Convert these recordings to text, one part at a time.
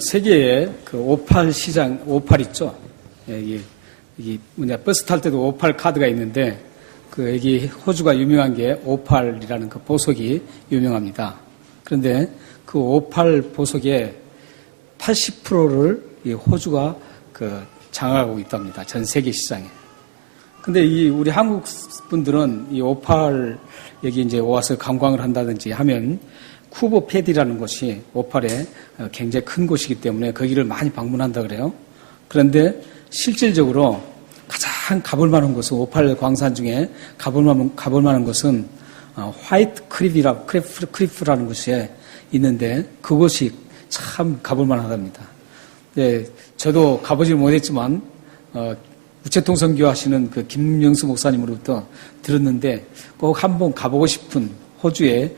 세계에 그 오팔 시장, 오팔 있죠? 예, 이게 버스 탈 때도 오팔 카드가 있는데, 여기 호주가 유명한 게 오팔이라는 그 보석이 유명합니다. 그런데 그 오팔 보석의 80%를 이 호주가 장악하고 있답니다. 전 세계 시장에. 근데 우리 한국 분들은 이 오팔 여기 이제 와서 관광을 한다든지 하면 쿠버 패디라는 곳이 오팔에 굉장히 큰 곳이기 때문에 거기를 많이 방문한다 그래요. 그런데 실질적으로 가장 가볼 만한 곳은 오팔 광산 중에 가볼 만한 곳은 화이트 크리프라는 곳에 있는데 그곳이 참 가볼 만하답니다. 네, 저도 가보지 못했지만 우체통선교 하시는 그 김명수 목사님으로부터 들었는데 꼭 한번 가보고 싶은 호주의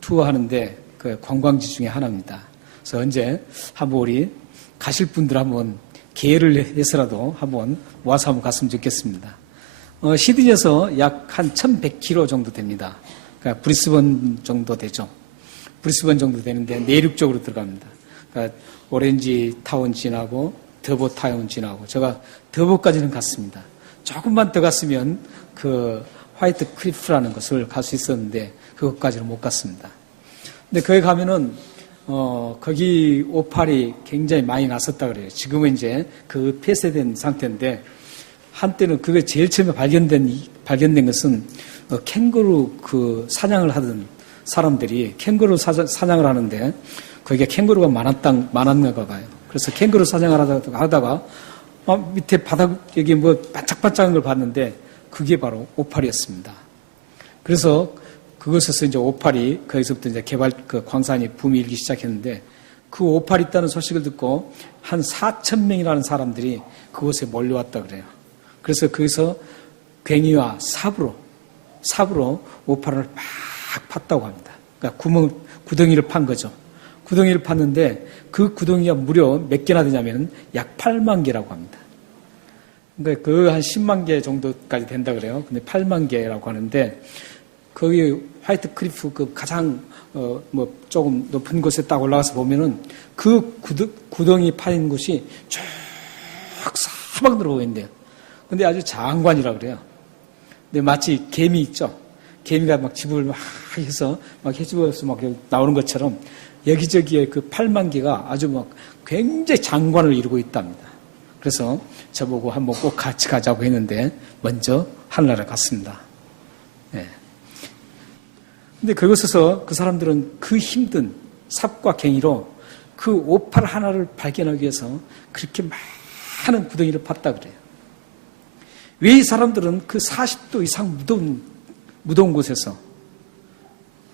투어 하는데 그 관광지 중에 하나입니다. 그래서 언제 한번 우리 가실 분들 한번 기회를 해서라도 한번 모아서 한번 갔으면 좋겠습니다. 시드니에서 약 한 1100km 정도 됩니다. 그러니까 브리스번 정도 되죠. 브리스번 정도 되는데 내륙적으로 들어갑니다. 그러니까 오렌지 타운 지나고 더보 타운 지나고 제가 더보까지는 갔습니다. 조금만 더 갔으면 그 화이트 크리프라는 것을 갈 수 있었는데 그것까지는 못 갔습니다. 근데 거기 가면은 거기 오팔이 굉장히 많이 났었다 그래요. 지금은 이제 그 폐쇄된 상태인데 한때는 그게 제일 처음에 발견된 것은 캥거루 사냥을 하던 사람들이 캥거루 사냥을 하는데 거기에 캥거루가 많았나 봐요. 그래서 캥거루 사냥을 하다가 밑에 바닥 여기 반짝반짝한 걸 봤는데 그게 바로 오팔이었습니다. 그래서 그곳에서 이제 오팔이 거기서부터 이제 광산이 붐이 일기 시작했는데 그 오팔이 있다는 소식을 듣고 한 4,000명이라는 사람들이 그곳에 몰려왔다 그래요. 그래서 거기서 괭이와 삽으로 오팔을 막 팠다고 합니다. 그러니까 구덩이를 판 거죠. 구덩이를 팠는데 그 구덩이가 무려 몇 개나 되냐면 약 8만 개라고 합니다. 그러니까 한 10만 개 정도까지 된다 그래요. 근데 8만 개라고 하는데 거기 화이트 크리프 가장 조금 높은 곳에 딱 올라가서 보면은 그 구덩이 파인 곳이 쭉 사방 들어오고 있는데요. 근데 아주 장관이라 그래요. 근데 마치 개미 있죠. 개미가 막 집을 막 해서 막 해집어서 막 나오는 것처럼 여기저기에 그 8만 개가 아주 막 굉장히 장관을 이루고 있답니다. 그래서 저보고 한번 꼭 같이 가자고 했는데 먼저 하늘나라 갔습니다. 네. 근데 그곳에서 그 사람들은 그 힘든 삽과 괭이로 그 오팔 하나를 발견하기 위해서 그렇게 많은 구덩이를 팠다 그래요. 왜 이 사람들은 그 40도 이상 무더운 곳에서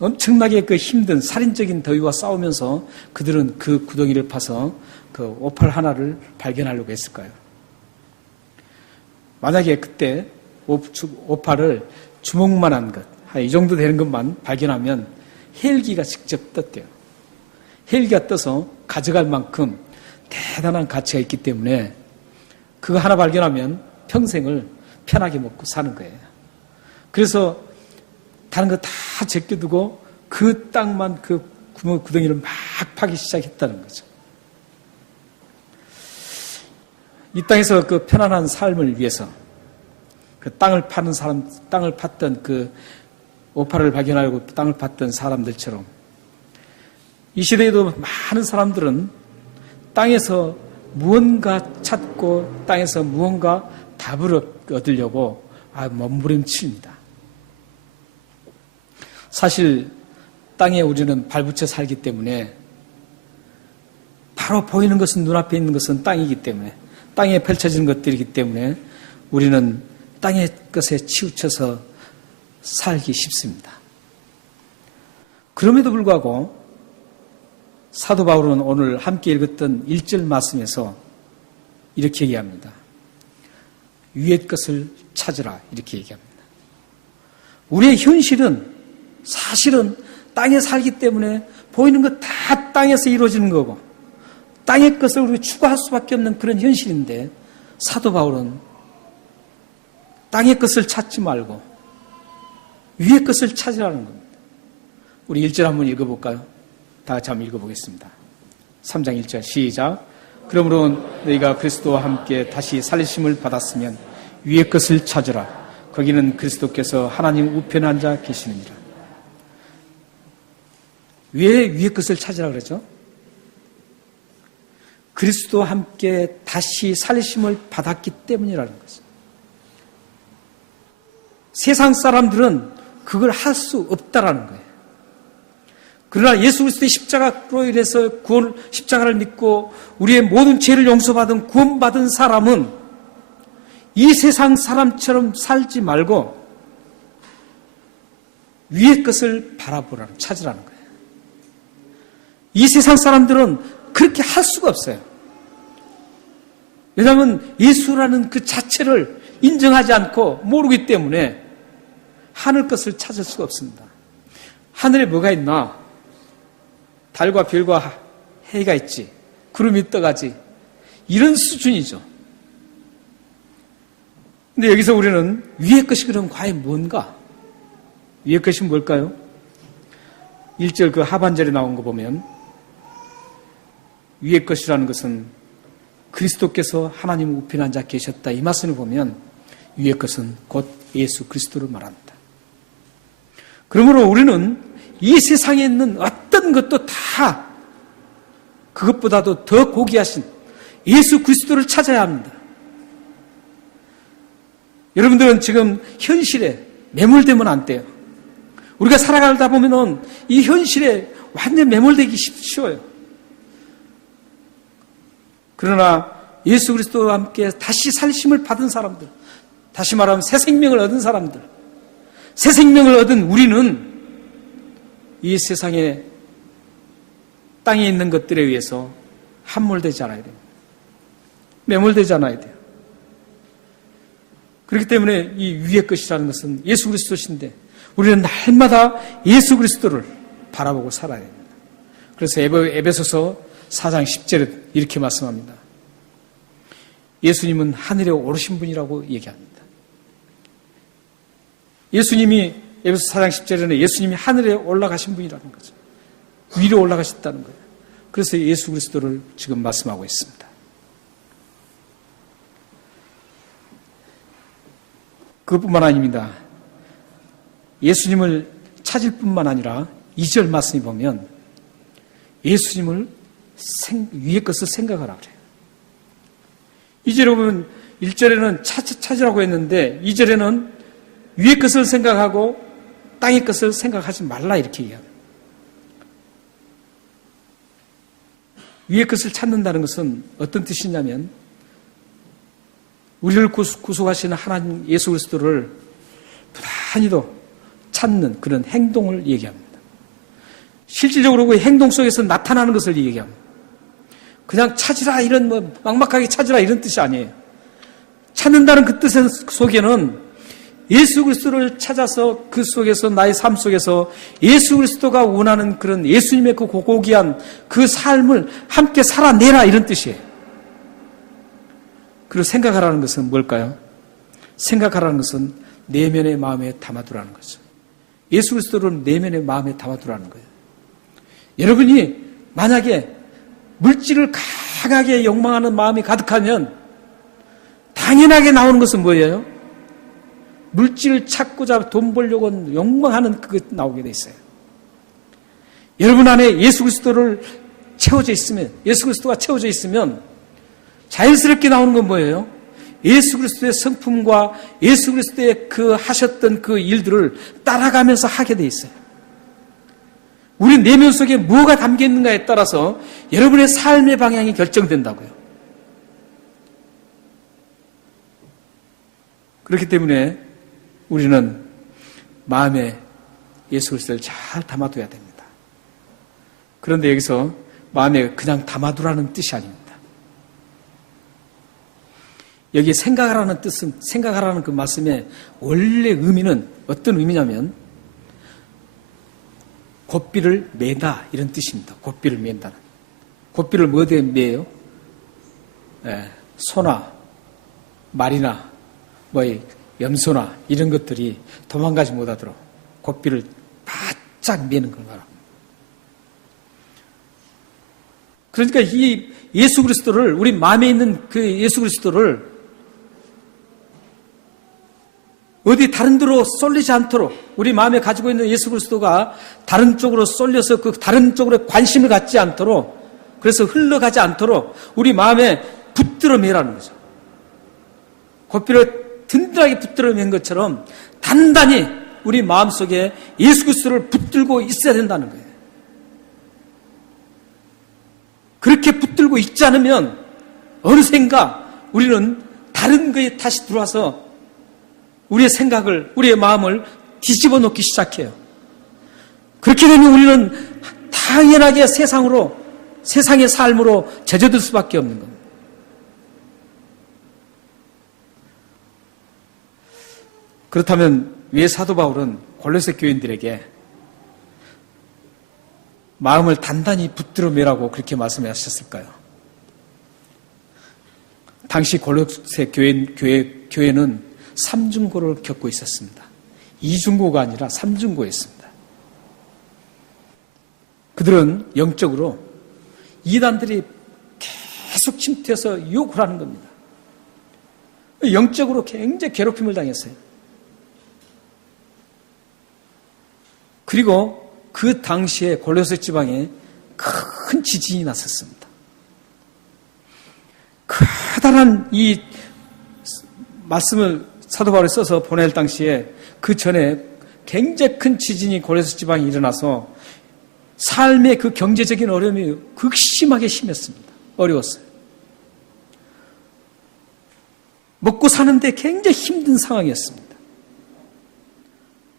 엄청나게 그 힘든 살인적인 더위와 싸우면서 그들은 그 구덩이를 파서 그 오팔 하나를 발견하려고 했을까요? 만약에 그때 오팔을 주먹만한 것, 이 정도 되는 것만 발견하면 헬기가 직접 떴대요. 헬기가 떠서 가져갈 만큼 대단한 가치가 있기 때문에 그거 하나 발견하면 평생을 편하게 먹고 사는 거예요. 그래서 다른 거 다 제껴두고 그 땅만 그 구덩이를 막 파기 시작했다는 거죠. 이 땅에서 그 편안한 삶을 위해서 그 땅을 팠던 그 오팔을 발견하려고 땅을 팠던 사람들처럼 이 시대에도 많은 사람들은 땅에서 무언가 찾고 땅에서 무언가 답을 얻으려고 몸부림칩니다. 사실 땅에 우리는 발붙여 살기 때문에 바로 보이는 것은 눈앞에 있는 것은 땅이기 때문에 땅에 펼쳐지는 것들이기 때문에 우리는 땅의 것에 치우쳐서 살기 쉽습니다. 그럼에도 불구하고 사도 바울은 오늘 함께 읽었던 1절 말씀에서 이렇게 얘기합니다. 위의 것을 찾으라 이렇게 얘기합니다. 우리의 현실은 사실은 땅에 살기 때문에 보이는 것 다 땅에서 이루어지는 거고 땅의 것을 우리가 추구할 수밖에 없는 그런 현실인데 사도 바울은 땅의 것을 찾지 말고 위의 것을 찾으라는 겁니다. 우리 1절 한번 읽어볼까요? 다 같이 한번 읽어보겠습니다. 3장 1절 시작. 그러므로 너희가 그리스도와 함께 다시 살리심을 받았으면 위의 것을 찾으라. 거기는 그리스도께서 하나님 우편에 앉아 계시느니라. 왜 위의 것을 찾으라 그러죠? 그리스도와 함께 다시 살리심을 받았기 때문이라는 거죠. 세상 사람들은 그걸 할 수 없다라는 거예요. 그러나 예수 그리스도의 십자가로 인해서 십자가를 믿고 우리의 모든 죄를 용서받은 구원받은 사람은 이 세상 사람처럼 살지 말고 위의 것을 바라보라는, 찾으라는 거예요. 이 세상 사람들은 그렇게 할 수가 없어요. 왜냐하면 예수라는 그 자체를 인정하지 않고 모르기 때문에 하늘 것을 찾을 수가 없습니다. 하늘에 뭐가 있나? 달과 별과 해가 있지. 구름이 떠가지. 이런 수준이죠. 근데 여기서 우리는 위의 것이 그럼 과연 뭔가? 위의 것이 뭘까요? 1절 그 하반절에 나온 거 보면 위의 것이라는 것은 그리스도께서 하나님 우편에 앉아 계셨다. 이 말씀을 보면 위의 것은 곧 예수 그리스도를 말합니다. 그러므로 우리는 이 세상에 있는 어떤 것도 다 그것보다도 더 고귀하신 예수 그리스도를 찾아야 합니다. 여러분들은 지금 현실에 매몰되면 안 돼요. 우리가 살아가다 보면은 이 현실에 완전 매몰되기 쉬워요. 그러나 예수 그리스도와 함께 다시 살심을 받은 사람들, 다시 말하면 새 생명을 얻은 사람들, 새 생명을 얻은 우리는 이 세상에 땅에 있는 것들에 의해서 함몰되지 않아야 돼요. 매몰되지 않아야 돼요. 그렇기 때문에 이 위의 것이라는 것은 예수 그리스도신데 우리는 날마다 예수 그리스도를 바라보고 살아야 됩니다. 그래서 에베소서 4장 10절에 이렇게 말씀합니다. 예수님은 하늘에 오르신 분이라고 얘기합니다. 예수님이 에베소 4장 10절에는 예수님이 하늘에 올라가신 분이라는 거죠. 위로 올라가셨다는 거예요. 그래서 예수 그리스도를 지금 말씀하고 있습니다. 그것뿐만 아닙니다. 예수님을 찾을 뿐만 아니라 2절 말씀에 보면 예수님을 위의 것을 생각하라 그래요. 2절에 보면 1절에는 찾으라고 했는데 2절에는 위의 것을 생각하고 땅의 것을 생각하지 말라 이렇게 얘기합니다. 위의 것을 찾는다는 것은 어떤 뜻이냐면 우리를 구속하시는 하나님 예수 그리스도를 부단히도 찾는 그런 행동을 얘기합니다. 실질적으로 그 행동 속에서 나타나는 것을 얘기합니다. 그냥 찾으라 이런 막막하게 찾으라 이런 뜻이 아니에요. 찾는다는 그 뜻 속에는 예수 그리스도를 찾아서 그 속에서 나의 삶 속에서 예수 그리스도가 원하는 그런 예수님의 그 고귀한 그 삶을 함께 살아내라 이런 뜻이에요. 그리고 생각하라는 것은 뭘까요? 생각하라는 것은 내면의 마음에 담아두라는 거죠. 예수 그리스도를 내면의 마음에 담아두라는 거예요. 여러분이 만약에 물질을 강하게 욕망하는 마음이 가득하면 당연하게 나오는 것은 뭐예요? 물질을 찾고자 돈 벌려고 욕망하는 그것 나오게 돼 있어요. 여러분 안에 예수 그리스도를 채워져 있으면, 예수 그리스도가 채워져 있으면 자연스럽게 나오는 건 뭐예요? 예수 그리스도의 성품과 예수 그리스도의 그 하셨던 그 일들을 따라가면서 하게 돼 있어요. 우리 내면 속에 뭐가 담겨 있는가에 따라서 여러분의 삶의 방향이 결정된다고요. 그렇기 때문에 우리는 마음에 예수 그리스도를 잘 담아둬야 됩니다. 그런데 여기서 마음에 그냥 담아두라는 뜻이 아닙니다. 여기 생각하라는 뜻은, 생각하라는 그 말씀의 원래 의미는 어떤 의미냐면 곶비를 매다 이런 뜻입니다. 곶비를 맨다는. 곶비를 뭐에 매요? 소나 말이나 염소나 이런 것들이 도망가지 못하도록 곶비를 바짝 매는 걸 말합니다. 그러니까 이 예수 그리스도를, 우리 마음에 있는 그 예수 그리스도를 어디 다른 데로 쏠리지 않도록, 우리 마음에 가지고 있는 예수 그리스도가 다른 쪽으로 쏠려서 그 다른 쪽으로 관심을 갖지 않도록, 그래서 흘러가지 않도록 우리 마음에 붙들어 매라는 거죠. 고삐를 든든하게 붙들어 맨 것처럼 단단히 우리 마음속에 예수 그리스도를 붙들고 있어야 된다는 거예요. 그렇게 붙들고 있지 않으면 어느샌가 우리는 다른 거에 다시 들어와서 우리의 생각을, 우리의 마음을 뒤집어 놓기 시작해요. 그렇게 되면 우리는 당연하게 세상의 삶으로 젖어들 수밖에 없는 겁니다. 그렇다면 왜 사도 바울은 골로새 교인들에게 마음을 단단히 붙들어 매라고 그렇게 말씀하셨을까요? 당시 골로새 교회는 삼중고를 겪고 있었습니다. 이중고가 아니라 삼중고였습니다. 그들은 영적으로 이단들이 계속 침투해서 유혹을 하는 겁니다. 영적으로 굉장히 괴롭힘을 당했어요. 그리고 그 당시에 골로새 지방에 큰 지진이 났었습니다. 커다란 이 말씀을 사도 바울이 써서 보낼 당시에 그 전에 굉장히 큰 지진이 골로새 지방에 일어나서 삶의 그 경제적인 어려움이 극심하게 심했습니다. 어려웠어요. 먹고 사는데 굉장히 힘든 상황이었습니다.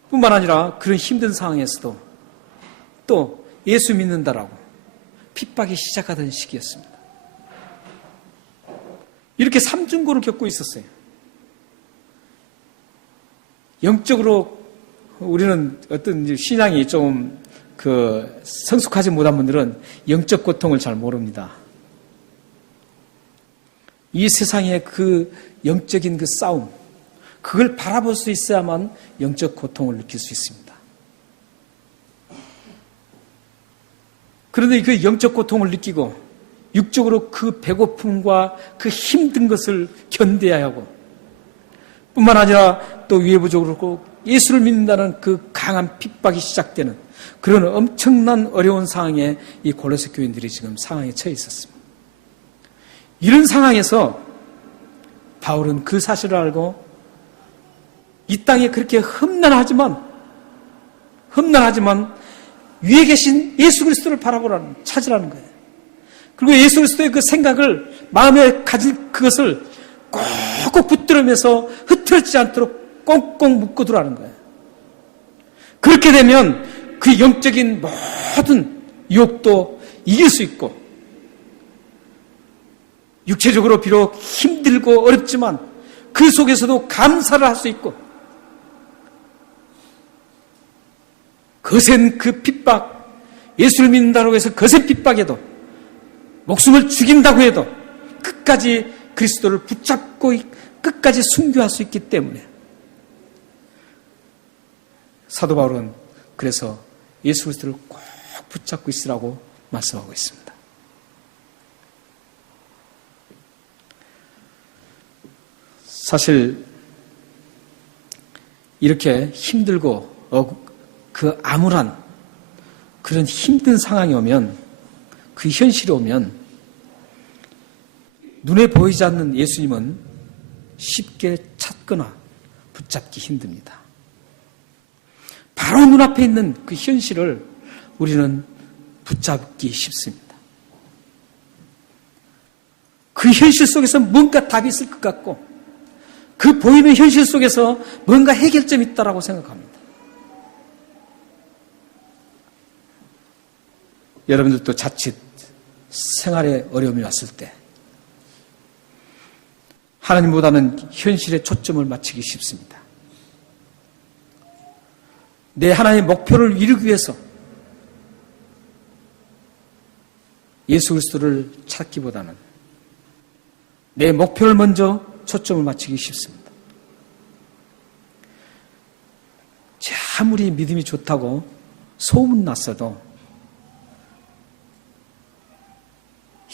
뿐만 아니라 그런 힘든 상황에서도 또 예수 믿는다라고 핍박이 시작하던 시기였습니다. 이렇게 삼중고를 겪고 있었어요. 영적으로 우리는 어떤 신앙이 좀 성숙하지 못한 분들은 영적 고통을 잘 모릅니다. 이 세상의 그 영적인 그 싸움, 그걸 바라볼 수 있어야만 영적 고통을 느낄 수 있습니다. 그런데 그 영적 고통을 느끼고 육적으로 그 배고픔과 그 힘든 것을 견뎌야 하고, 뿐만 아니라 또 외부적으로 예수를 믿는다는 그 강한 핍박이 시작되는 그런 엄청난 어려운 상황에 이 골로새 교인들이 지금 상황에 처해 있었습니다. 이런 상황에서 바울은 그 사실을 알고 이 땅에 그렇게 험난하지만 위에 계신 예수 그리스도를 찾으라는 거예요. 그리고 예수 그리스도의 그 생각을 마음에 가질 그것을 꼭꼭 붙들으면서 흐트러지지 않도록 꽁꽁 묶고 두라는 거예요. 그렇게 되면 그 영적인 모든 유혹도 이길 수 있고, 육체적으로 비록 힘들고 어렵지만 그 속에서도 감사를 할 수 있고, 거센 그 핍박, 예수를 믿는다고 해서 거센 핍박에도 목숨을 죽인다고 해도 끝까지 그리스도를 붙잡고 끝까지 순교할 수 있기 때문에 사도 바울은 그래서 예수 그리스도를 꼭 붙잡고 있으라고 말씀하고 있습니다. 사실 이렇게 힘들고 그 암울한 그런 힘든 상황이 오면, 그 현실이 오면 눈에 보이지 않는 예수님은 쉽게 찾거나 붙잡기 힘듭니다. 바로 눈앞에 있는 그 현실을 우리는 붙잡기 쉽습니다. 그 현실 속에서 뭔가 답이 있을 것 같고, 그 보이는 현실 속에서 뭔가 해결점이 있다고 생각합니다. 여러분들도 자칫 생활에 어려움이 왔을 때 하나님보다는 현실에 초점을 맞추기 쉽습니다. 내 하나님의 목표를 이루기 위해서 예수 그리스도를 찾기보다는 내 목표를 먼저 초점을 맞추기 쉽습니다. 아무리 믿음이 좋다고 소문났어도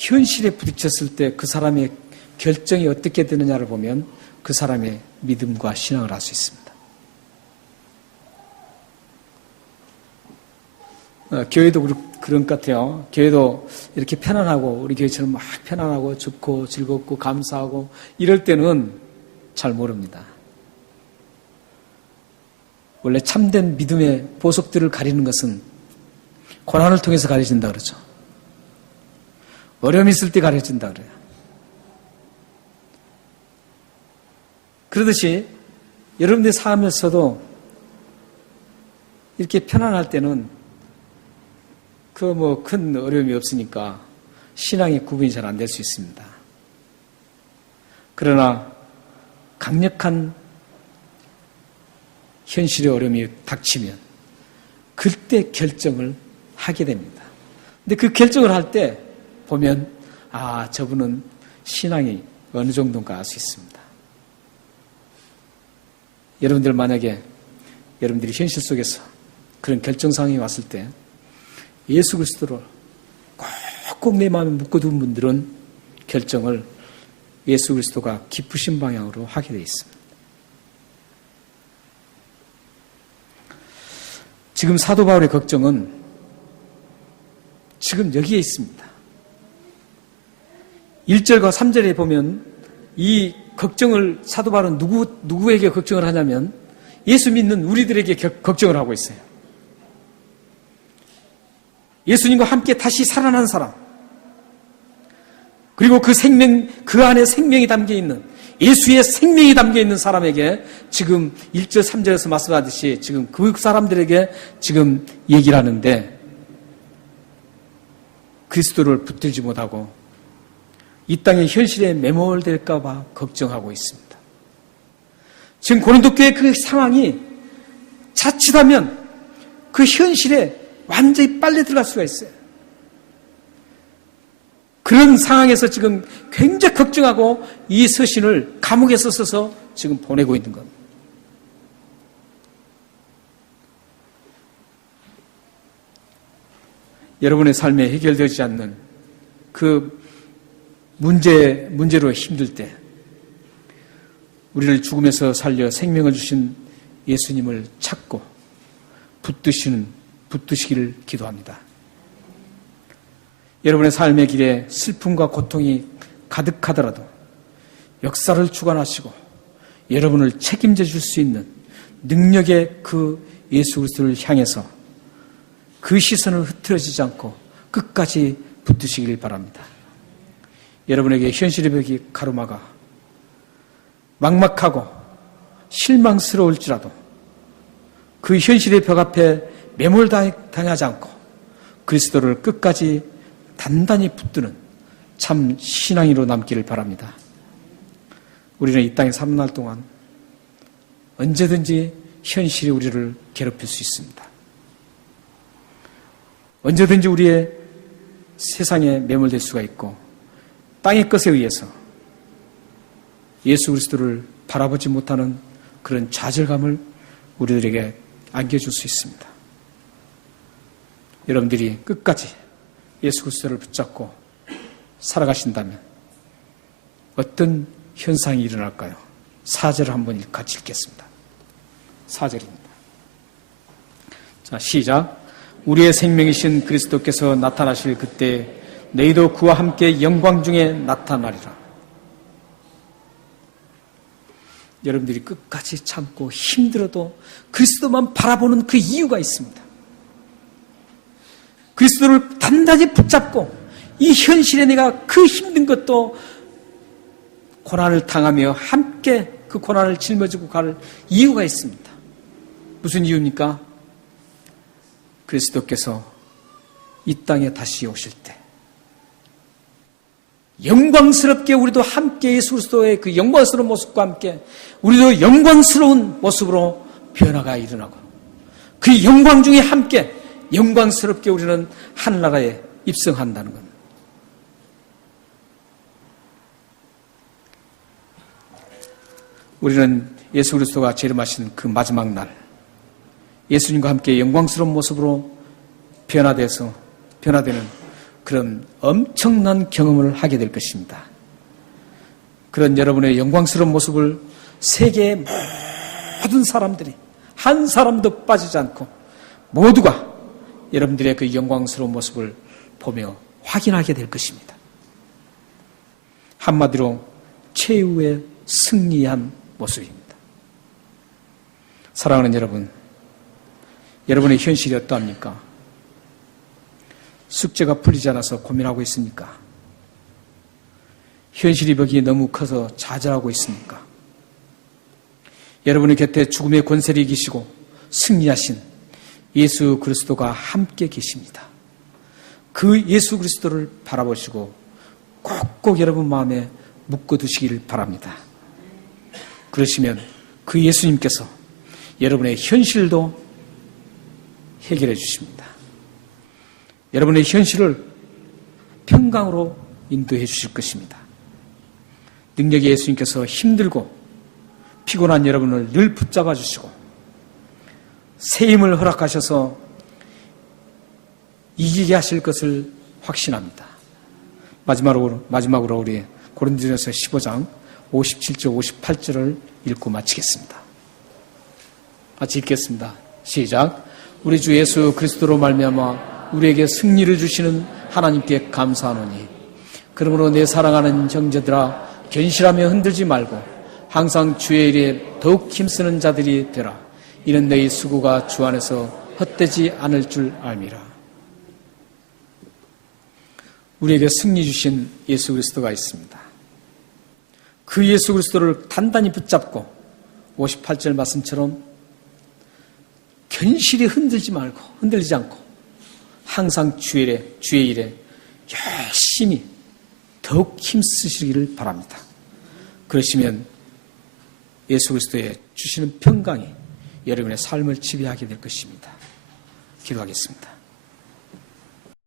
현실에 부딪혔을 때 그 사람의 결정이 어떻게 되느냐를 보면 그 사람의 믿음과 신앙을 알 수 있습니다. 교회도 그런 것 같아요. 교회도 이렇게 편안하고 우리 교회처럼 막 편안하고 좋고 즐겁고 감사하고 이럴 때는 잘 모릅니다. 원래 참된 믿음의 보석들을 가리는 것은 고난을 통해서 가려진다 그러죠. 어려움이 있을 때 가려진다 그래요. 그러듯이 여러분들이 살면서도 이렇게 편안할 때는 큰 어려움이 없으니까 신앙의 구분이 잘 안 될 수 있습니다. 그러나 강력한 현실의 어려움이 닥치면 그때 결정을 하게 됩니다. 근데 그 결정을 할 때 보면 저분은 신앙이 어느 정도인가 알 수 있습니다. 여러분들 만약에 여러분들이 현실 속에서 그런 결정 상황이 왔을 때 예수 그리스도를 꼭꼭 내 마음에 묶어둔 분들은 결정을 예수 그리스도가 기쁘신 방향으로 하게 되어 있습니다. 지금 사도 바울의 걱정은 지금 여기에 있습니다. 1절과 3절에 보면 이 걱정을 사도 바울은 누구에게 걱정을 하냐면 예수 믿는 우리들에게 걱정을 하고 있어요. 예수님과 함께 다시 살아난 사람, 그리고 그 안에 생명이 담겨 있는, 예수의 생명이 담겨 있는 사람에게 지금 1절, 3절에서 말씀하듯이 지금 그 사람들에게 지금 얘기를 하는데 그리스도를 붙들지 못하고 이 땅의 현실에 매몰될까봐 걱정하고 있습니다. 지금 고린도 교회 그 상황이 자칫하면 그 현실에 완전히 빨려 들어갈 수가 있어요. 그런 상황에서 지금 굉장히 걱정하고 이 서신을 감옥에서 써서 지금 보내고 있는 겁니다. 여러분의 삶에 해결되지 않는 그 문제로 힘들 때 우리를 죽음에서 살려 생명을 주신 예수님을 찾고 붙드시기를 기도합니다. 여러분의 삶의 길에 슬픔과 고통이 가득하더라도 역사를 주관하시고 여러분을 책임져 줄 수 있는 능력의 그 예수 그리스도를 향해서 그 시선을 흐트러지지 않고 끝까지 붙드시길 바랍니다. 여러분에게 현실의 벽이 가로막아 막막하고 실망스러울지라도 그 현실의 벽 앞에 매몰당하지 않고 그리스도를 끝까지 단단히 붙드는 참 신앙인으로 남기를 바랍니다. 우리는 이 땅에 사는 날 동안 언제든지 현실이 우리를 괴롭힐 수 있습니다. 언제든지 우리의 세상에 매몰될 수가 있고 땅의 것에 의해서 예수 그리스도를 바라보지 못하는 그런 좌절감을 우리들에게 안겨줄 수 있습니다. 여러분들이 끝까지 예수 그리스도를 붙잡고 살아가신다면 어떤 현상이 일어날까요? 4절을 한번 같이 읽겠습니다. 4절입니다. 자, 시작. 우리의 생명이신 그리스도께서 나타나실 그때 너희도 그와 함께 영광 중에 나타나리라. 여러분들이 끝까지 참고 힘들어도 그리스도만 바라보는 그 이유가 있습니다. 그리스도를 단단히 붙잡고 이 현실에 내가 그 힘든 것도 고난을 당하며 함께 그 고난을 짊어지고 갈 이유가 있습니다. 무슨 이유입니까? 그리스도께서 이 땅에 다시 오실 때 영광스럽게 우리도 함께 예수 그리스도의 그 영광스러운 모습과 함께 우리도 영광스러운 모습으로 변화가 일어나고 그 영광 중에 함께 영광스럽게 우리는 하늘나라에 입성한다는 겁니다. 우리는 예수 그리스도가 재림하신 그 마지막 날 예수님과 함께 영광스러운 모습으로 변화되는 그런 엄청난 경험을 하게 될 것입니다. 그런 여러분의 영광스러운 모습을 세계의 모든 사람들이 한 사람도 빠지지 않고 모두가 여러분들의 그 영광스러운 모습을 보며 확인하게 될 것입니다. 한마디로 최후의 승리한 모습입니다. 사랑하는 여러분, 여러분의 현실이 어떠합니까? 숙제가 풀리지 않아서 고민하고 있습니까? 현실이 벽이 너무 커서 좌절하고 있습니까? 여러분의 곁에 죽음의 권세를 이기시고 승리하신 예수 그리스도가 함께 계십니다. 그 예수 그리스도를 바라보시고 꼭꼭 여러분 마음에 묶어두시기를 바랍니다. 그러시면 그 예수님께서 여러분의 현실도 해결해 주십니다. 여러분의 현실을 평강으로 인도해 주실 것입니다. 능력의 예수님께서 힘들고 피곤한 여러분을 늘 붙잡아 주시고 새 힘을 허락하셔서 이기게 하실 것을 확신합니다. 마지막으로 우리 고린도전서 15장 57절 58절을 읽고 마치겠습니다. 같이 읽겠습니다. 시작. 우리 주 예수 그리스도로 말미암아 우리에게 승리를 주시는 하나님께 감사하노니 그러므로 내 사랑하는 형제들아 견실하며 흔들지 말고 항상 주의 일에 더욱 힘쓰는 자들이 되라. 이는 너희 수고가 주 안에서 헛되지 않을 줄 알미라. 우리에게 승리 주신 예수 그리스도가 있습니다. 그 예수 그리스도를 단단히 붙잡고 58절 말씀처럼 견실히 흔들리지 않고 항상 주의 일에 열심히 더욱 힘쓰시기를 바랍니다. 그러시면 예수 그리스도의 주시는 평강이 여러분의 삶을 지배하게 될 것입니다. 기도하겠습니다.